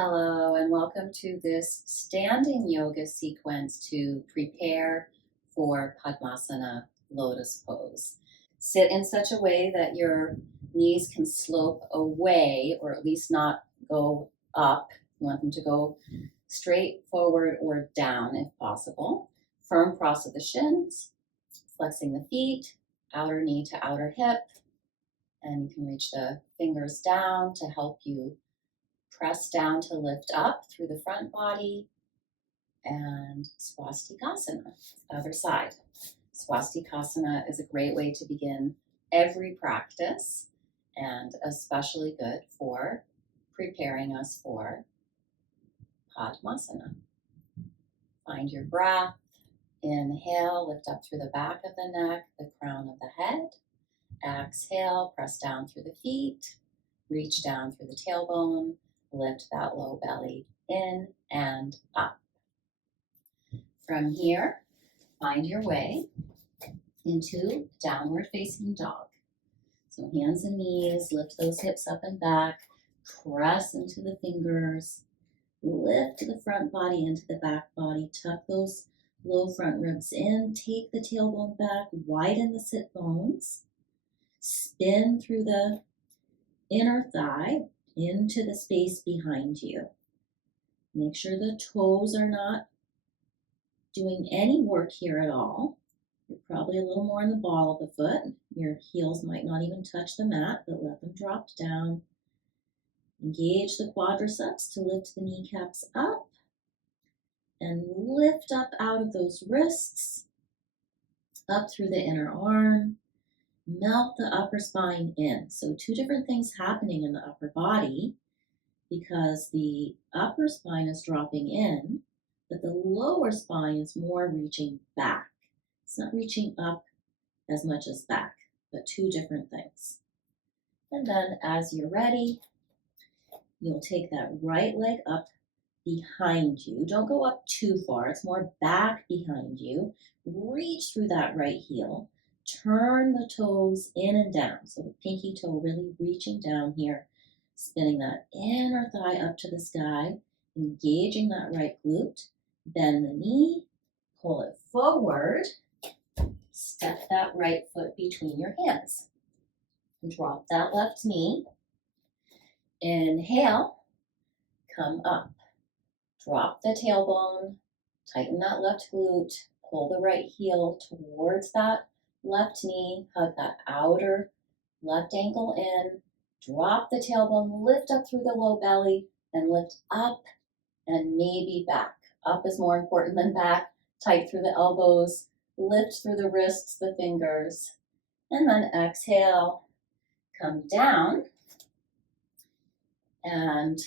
Hello and welcome to this standing yoga sequence to prepare for Padmasana, Lotus Pose. Sit in such a way that your knees can slope away or at least not go up. You want them to go straight forward or down if possible. Firm cross of the shins, flexing the feet, outer knee to outer hip, and you can reach the fingers down to help you press down to lift up through the front body, and swastikasana, other side. Swastikasana is a great way to begin every practice and especially good for preparing us for Padmasana. Find your breath. Inhale, lift up through the back of the neck, the crown of the head. Exhale, press down through the feet, reach down through the tailbone. Lift that low belly in and up. From here, find your way into downward facing dog. So hands and knees, lift those hips up and back, press into the fingers, lift the front body into the back body, tuck those low front ribs in, take the tailbone back, widen the sit bones, spin through the inner thigh, into the space behind you. Make sure the toes are not doing any work here at all. You're probably a little more in the ball of the foot. Your heels might not even touch the mat, but let them drop down. Engage the quadriceps to lift the kneecaps up and lift up out of those wrists, up through the inner arm. Melt the upper spine in. So two different things happening in the upper body because the upper spine is dropping in, but the lower spine is more reaching back. It's not reaching up as much as back, but two different things. And then as you're ready, you'll take that right leg up behind you. Don't go up too far. It's more back behind you. Reach through that right heel. Turn the toes in and down. So the pinky toe really reaching down here, spinning that inner thigh up to the sky, engaging that right glute. Bend the knee, pull it forward, step that right foot between your hands. Drop that left knee. Inhale, come up. Drop the tailbone, tighten that left glute, pull the right heel towards that left knee, hug that outer left ankle in, drop the tailbone, lift up through the low belly, and lift up and maybe back. Up is more important than back. Tight through the elbows, lift through the wrists, the fingers, and then exhale, come down, and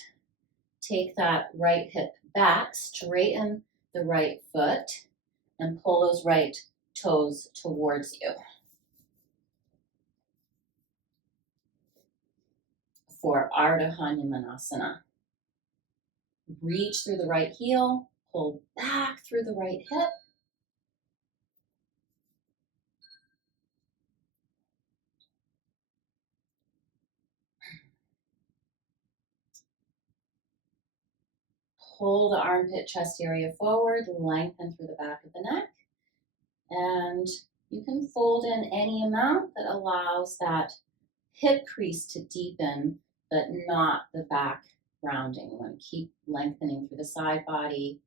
take that right hip back, straighten the right foot, and pull those right toes towards you. For Ardha Hanumanasana. Reach through the right heel, pull back through the right hip. Pull the armpit chest area forward, lengthen through the back of the neck. And you can fold in any amount that allows that hip crease to deepen, but not the back rounding. You want to keep lengthening through the side body,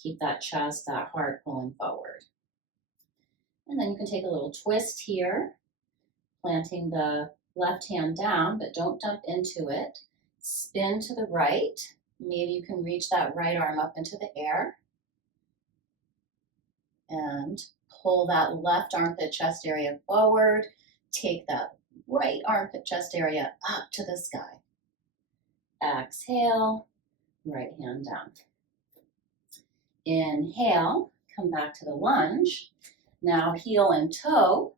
keep that chest, that heart pulling forward. And then you can take a little twist here, planting the left hand down, but don't dump into it. Spin to the right. Maybe you can reach that right arm up into the air. And pull that left armpit chest area forward. Take that right armpit chest area up to the sky. Exhale, right hand down. Inhale, come back to the lunge. Now heel and toe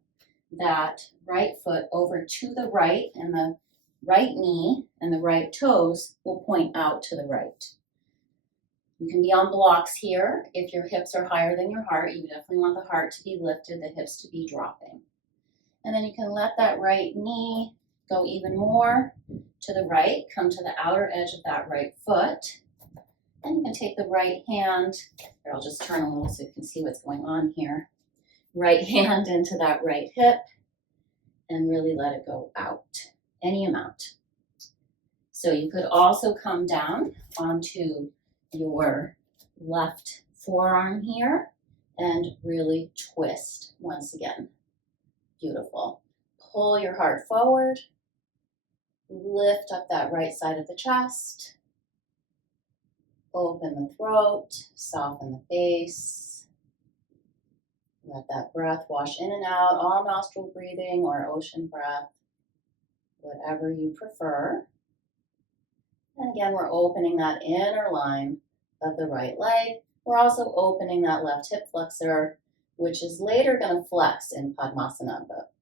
that right foot over to the right, and the right knee and the right toes will point out to the right. You can be on blocks here. If your hips are higher than your heart, you definitely want the heart to be lifted, the hips to be dropping. And then you can let that right knee go even more to the right. Come to the outer edge of that right foot. Then you can take the right hand, or I'll just turn a little so you can see what's going on here. Right hand into that right hip and really let it go out, any amount. So you could also come down onto your left forearm here and really twist once again. Beautiful. Pull your heart forward. Lift up that right side of the chest. Open the throat. Soften the face. Let that breath wash in and out. All nostril breathing or ocean breath. Whatever you prefer. And again, we're opening that inner line of the right leg. We're also opening that left hip flexor, which is later going to flex in Padmasana, but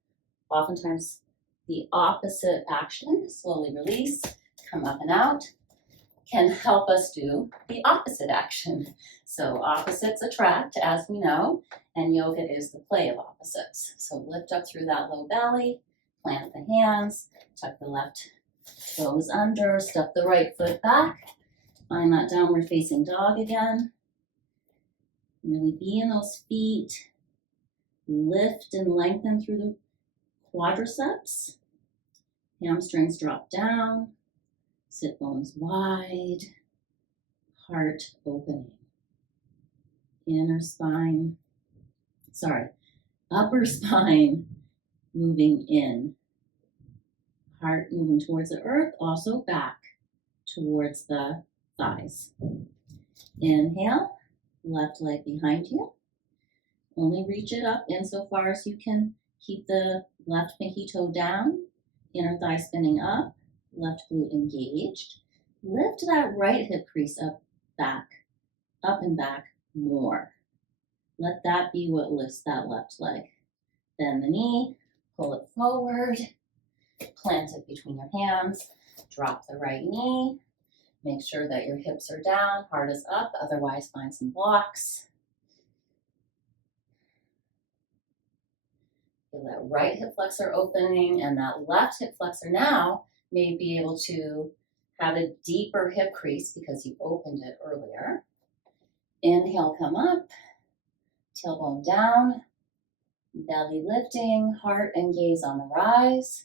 oftentimes the opposite action, slowly release, come up and out, can help us do the opposite action. So opposites attract, as we know, and yoga is the play of opposites. So lift up through that low belly, plant the hands, tuck the left toes under, step the right foot back, find that downward facing dog again. Really be in those feet, lift and lengthen through the quadriceps, hamstrings drop down, sit bones wide, heart opening, upper spine moving in, heart moving towards the earth, also back towards the thighs. Inhale, left leg behind you. Only reach it up insofar as you can keep the left pinky toe down, inner thigh spinning up, left glute engaged. Lift that right hip crease up and back more. Let that be what lifts that left leg. Bend the knee, pull it forward, plant it between your hands, drop the right knee. Make sure that your hips are down, heart is up, otherwise find some blocks. Feel that right hip flexor opening, and that left hip flexor now may be able to have a deeper hip crease because you opened it earlier. Inhale, come up, tailbone down, belly lifting, heart and gaze on the rise.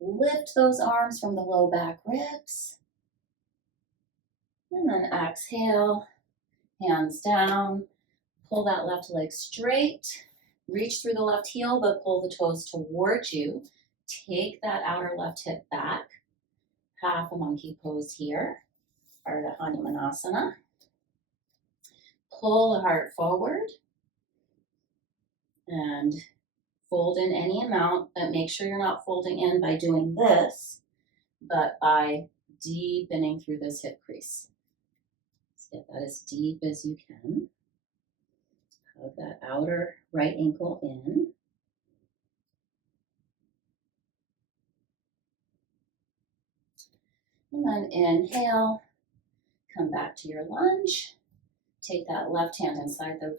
Lift those arms from the low back ribs. And then exhale, hands down, pull that left leg straight. Reach through the left heel, but pull the toes towards you. Take that outer left hip back. Half a monkey pose here, Ardha Hanumanasana. Pull the heart forward and fold in any amount, but make sure you're not folding in by doing this, but by deepening through this hip crease. Let's get that as deep as you can. Hug that outer right ankle in. And then inhale, come back to your lunge. Take that left hand inside the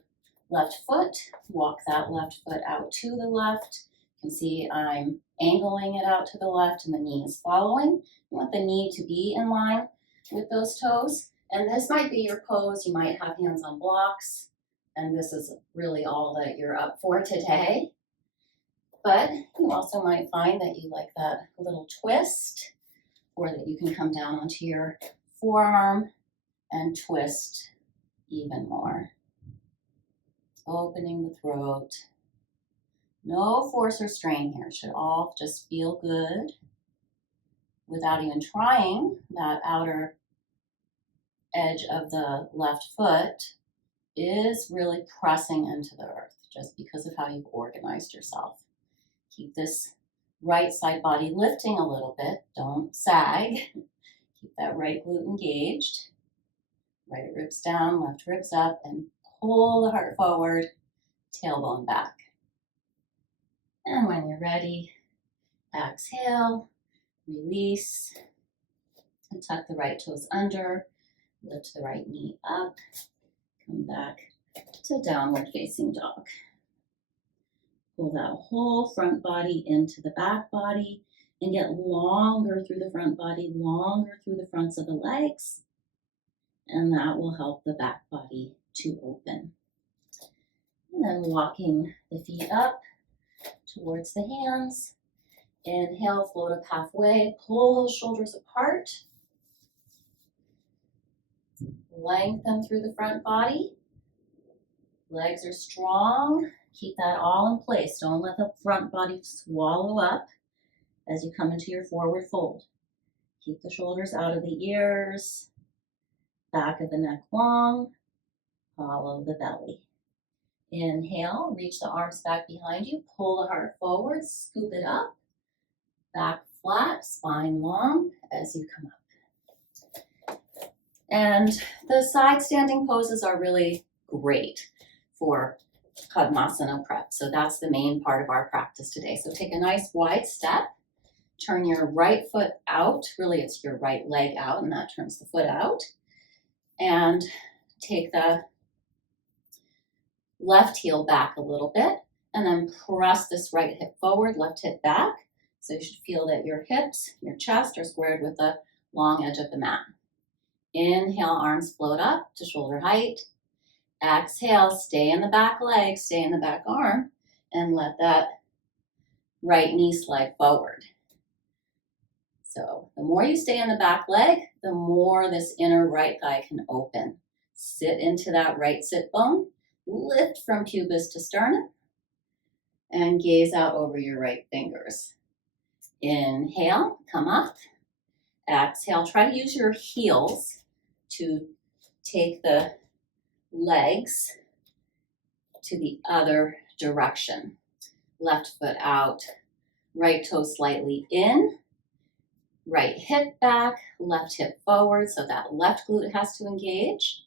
left foot. Walk that left foot out to the left. You can see I'm angling it out to the left and the knee is following. You want the knee to be in line with those toes. And this might be your pose. You might have hands on blocks. And this is really all that you're up for today. But you also might find that you like that little twist, or that you can come down onto your forearm and twist even more. Opening the throat. No force or strain here. It should all just feel good without even trying that outer edge of the left foot is really pressing into the earth just because of how you've organized yourself. Keep this right side body lifting a little bit. Don't sag. Keep that right glute engaged. Right ribs down, left ribs up, and pull the heart forward, tailbone back. And when you're ready, exhale, release, and tuck the right toes under. Lift the right knee up. Come back to downward facing dog. Pull that whole front body into the back body and get longer through the front body, longer through the fronts of the legs. And that will help the back body to open. And then walking the feet up towards the hands. Inhale, float up halfway, pull those shoulders apart. Lengthen through the front body. Legs are strong. Keep that all in place. Don't let the front body swallow up as you come into your forward fold. Keep the shoulders out of the ears. Back of the neck long. Follow the belly. Inhale, reach the arms back behind you. Pull the heart forward, scoop it up. Back flat, spine long as you come up. And the side standing poses are really great for Padmasana prep. So that's the main part of our practice today. So take a nice wide step. Turn your right foot out. Really, it's your right leg out, and that turns the foot out. And take the left heel back a little bit, and then press this right hip forward, left hip back. So you should feel that your hips, your chest are squared with the long edge of the mat. Inhale, arms float up to shoulder height. Exhale, stay in the back leg, stay in the back arm, and let that right knee slide forward. So the more you stay in the back leg, the more this inner right thigh can open. Sit into that right sit bone. Lift from pubis to sternum and gaze out over your right fingers. Inhale, come up. Exhale, try to use your heels to take the legs to the other direction. Left foot out, right toe slightly in, right hip back, left hip forward, so that left glute has to engage.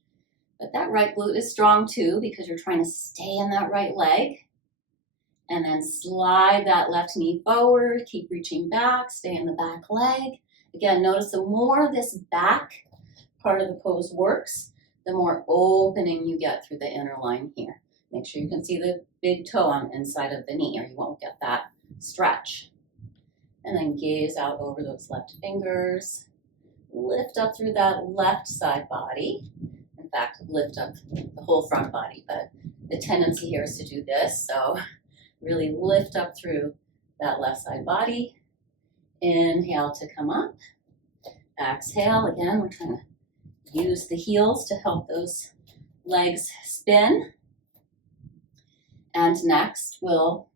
But that right glute is strong too because you're trying to stay in that right leg. And then slide that left knee forward, keep reaching back, stay in the back leg. Again, notice the more this back part of the pose works, the more opening you get through the inner line here. Make sure you can see the big toe on the inside of the knee or you won't get that stretch. And then gaze out over those left fingers. Lift up through that left side body. In fact, lift up the whole front body, but the tendency here is to do this. So really lift up through that left side body. Inhale to come up. Exhale, again, we're trying to use the heels to help those legs spin. And next, we'll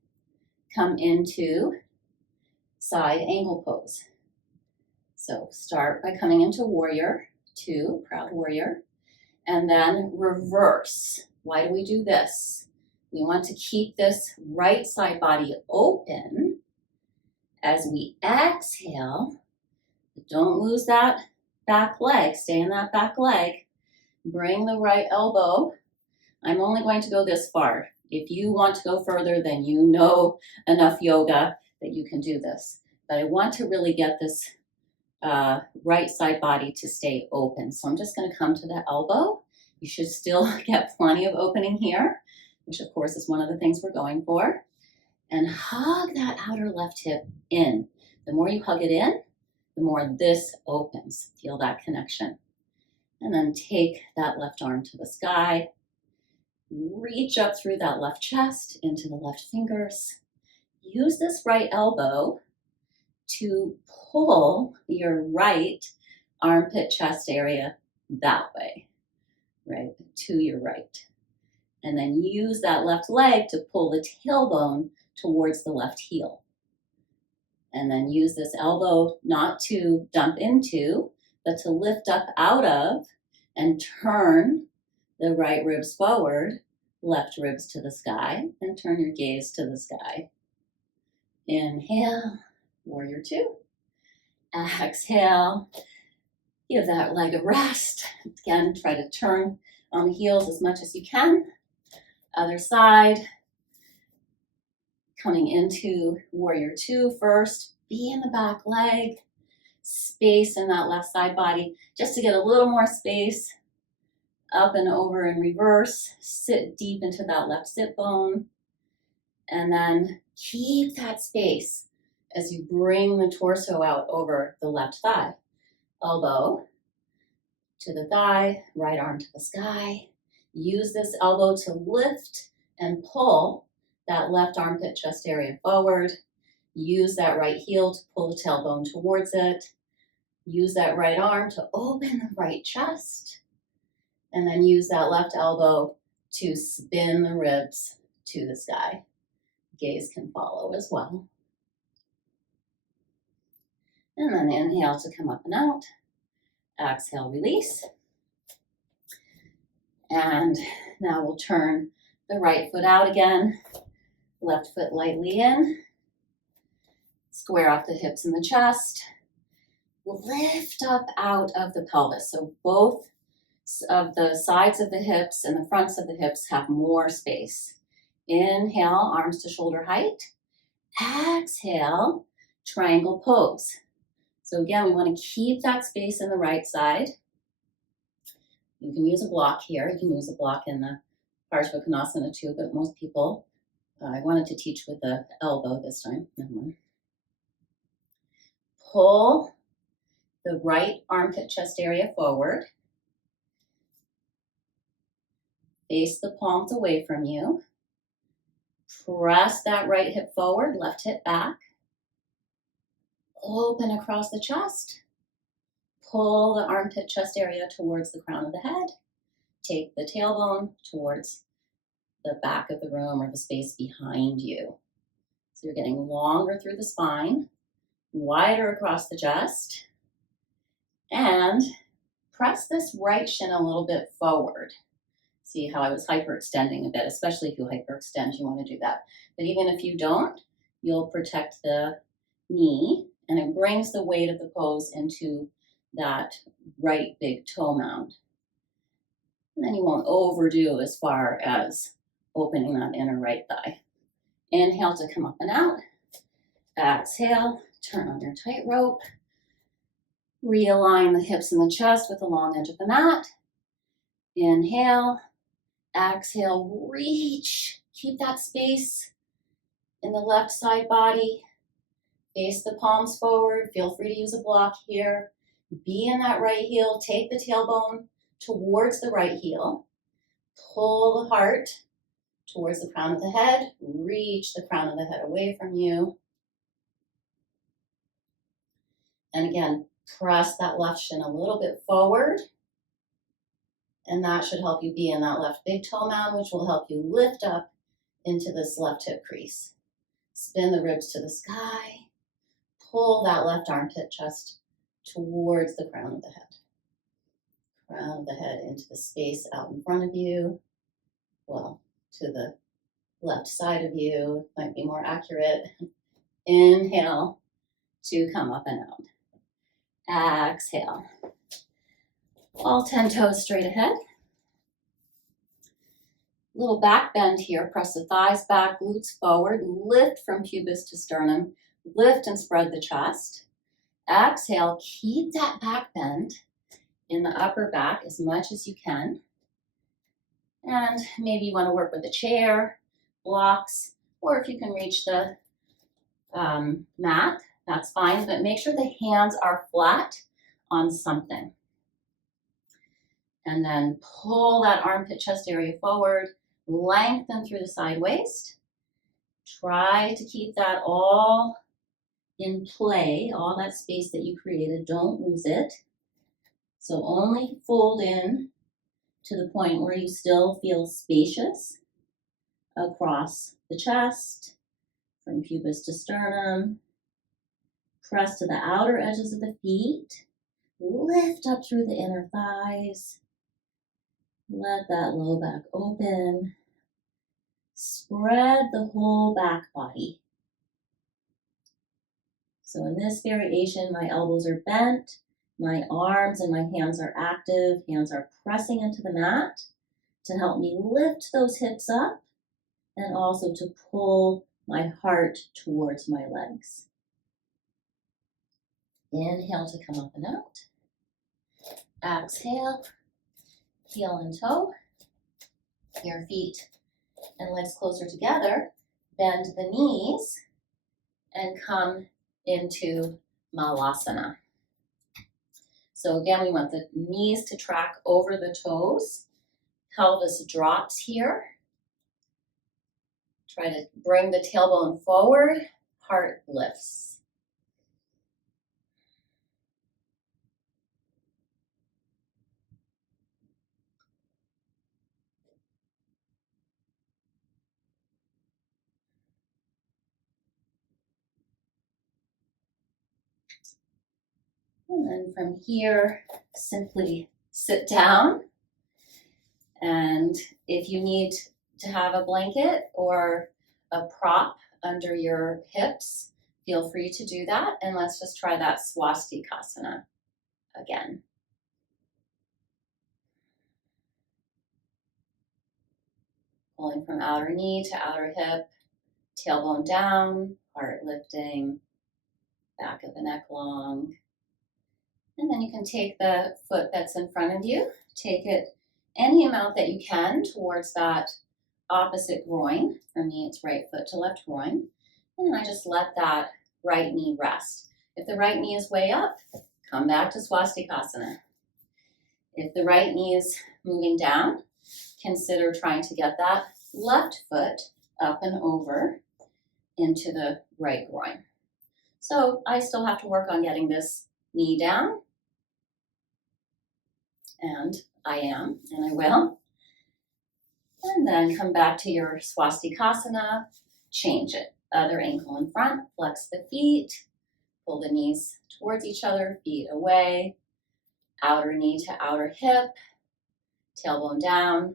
come into side angle pose. So start by coming into warrior two, proud warrior, and then reverse. Why do we do this? We want to keep this right side body open as we exhale. But don't lose that back leg. Stay in that back leg. Bring the right elbow. I'm only going to go this far. If you want to go further, then you know enough yoga that you can do this. But I want to really get this right side body to stay open. So I'm just going to come to the elbow. You should still get plenty of opening here, which of course is one of the things we're going for. And hug that outer left hip in. The more you hug it in, the more this opens. Feel that connection. And then take that left arm to the sky. Reach up through that left chest into the left fingers. Use this right elbow to pull your right armpit chest area that way, right, to your right. And then use that left leg to pull the tailbone towards the left heel. And then use this elbow not to dump into, but to lift up out of and turn the right ribs forward, left ribs to the sky, and turn your gaze to the sky. Inhale, warrior two. Exhale, give that leg a rest. Again, try to turn on the heels as much as you can. Other side. Coming into warrior two first. Be in the back leg. Space in that left side body. Just to get a little more space. Up and over in reverse. Sit deep into that left sit bone. And then keep that space as you bring the torso out over the left thigh. Elbow to the thigh, right arm to the sky. Use this elbow to lift and pull that left armpit chest area forward. Use that right heel to pull the tailbone towards it. Use that right arm to open the right chest. And then use that left elbow to spin the ribs to the sky. Gaze can follow as well. And then inhale to come up and out. Exhale, release. And now we'll turn the right foot out again. Left foot lightly in. Square off the hips and the chest. Lift up out of the pelvis. So both of the sides of the hips and the fronts of the hips have more space. Inhale, arms to shoulder height. Exhale, triangle pose. So again, we want to keep that space in the right side. You can use a block here. You can use a block in the Padmasana too, but most people, I wanted to teach with the elbow this time. Never mind. Pull the right armpit chest area forward. Face the palms away from you. Press that right hip forward, left hip back. Open across the chest. Pull the armpit chest area towards the crown of the head. Take the tailbone towards the back of the room or the space behind you. So you're getting longer through the spine, wider across the chest, and press this right shin a little bit forward. See how I was hyperextending a bit, especially if you hyperextend, you want to do that. But even if you don't, you'll protect the knee, and it brings the weight of the pose into that right big toe mound. And then you won't overdo as far as opening that inner right thigh. Inhale to come up and out. Exhale, turn on your tightrope. Realign the hips and the chest with the long edge of the mat. Inhale, exhale, reach. Keep that space in the left side body. Face the palms forward. Feel free to use a block here. Be in that right heel. Take the tailbone towards the right heel. Pull the heart towards the crown of the head. Reach the crown of the head away from you. And again, press that left shin a little bit forward. And that should help you be in that left big toe mound, which will help you lift up into this left hip crease. Spin the ribs to the sky. Pull that left armpit chest towards the crown of the head. Crown of the head into the space out in front of you. Well, to the left side of you, might be more accurate. Inhale to come up and out. Exhale. All 10 toes straight ahead. Little back bend here. Press the thighs back, glutes forward. Lift from pubis to sternum. Lift and spread the chest. Exhale, keep that back bend in the upper back as much as you can. And maybe you want to work with a chair, blocks, or if you can reach the mat, that's fine. But make sure the hands are flat on something. And then pull that armpit chest area forward. Lengthen through the side waist. Try to keep that all in play, all that space that you created. Don't lose it. So only fold in to the point where you still feel spacious across the chest, from pubis to sternum. Press to the outer edges of the feet. Lift up through the inner thighs. Let that low back open. Spread the whole back body. So in this variation, my elbows are bent, my arms and my hands are active. Hands are pressing into the mat to help me lift those hips up and also to pull my heart towards my legs. Inhale to come up and out. Exhale, heel and toe. Your feet and legs closer together. Bend the knees and come into Malasana. So again, we want the knees to track over the toes. Pelvis drops here. Try to bring the tailbone forward. Heart lifts. And then from here, simply sit down. And if you need to have a blanket or a prop under your hips, feel free to do that. And let's just try that swastikasana again. Pulling from outer knee to outer hip, tailbone down, heart lifting, back of the neck long. And then you can take the foot that's in front of you, take it any amount that you can towards that opposite groin. For me, it's right foot to left groin. And I just let that right knee rest. If the right knee is way up, come back to swastikasana. If the right knee is moving down, consider trying to get that left foot up and over into the right groin. So I still have to work on getting this knee down. And I am, and I will. And then come back to your swastikasana, change it. Other ankle in front, flex the feet, pull the knees towards each other, feet away, outer knee to outer hip, tailbone down,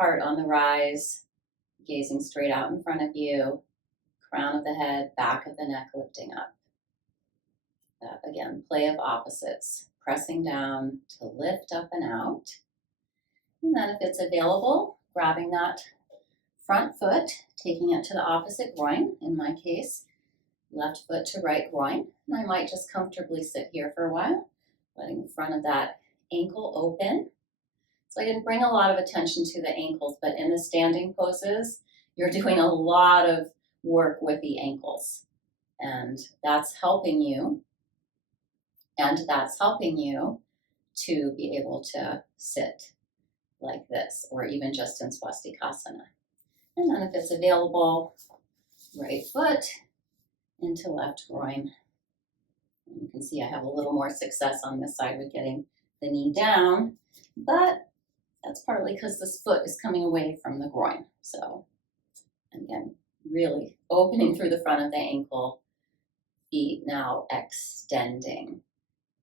heart on the rise, gazing straight out in front of you, crown of the head, back of the neck lifting up. Again, play of opposites, pressing down to lift up and out. And then if it's available, grabbing that front foot, taking it to the opposite groin, in my case, left foot to right groin. And I might just comfortably sit here for a while, letting the front of that ankle open. So I didn't bring a lot of attention to the ankles, but in the standing poses, you're doing a lot of work with the ankles. And that's helping you. And that's helping you to be able to sit like this, or even just in swastikasana. And then if it's available, right foot into left groin. And you can see I have a little more success on this side with getting the knee down, but that's partly because this foot is coming away from the groin. So again, really opening through the front of the ankle, feet now extending.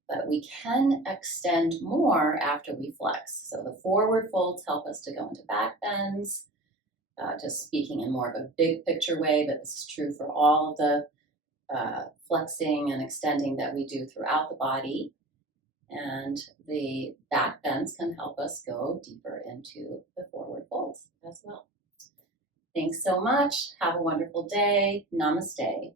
But we can extend more after we flex. So the forward folds help us to go into back bends, just speaking in more of a big picture way, but this is true for all of the flexing and extending that we do throughout the body. And the back bends can help us go deeper into the forward folds as well. Thanks so much. Have a wonderful day. Namaste.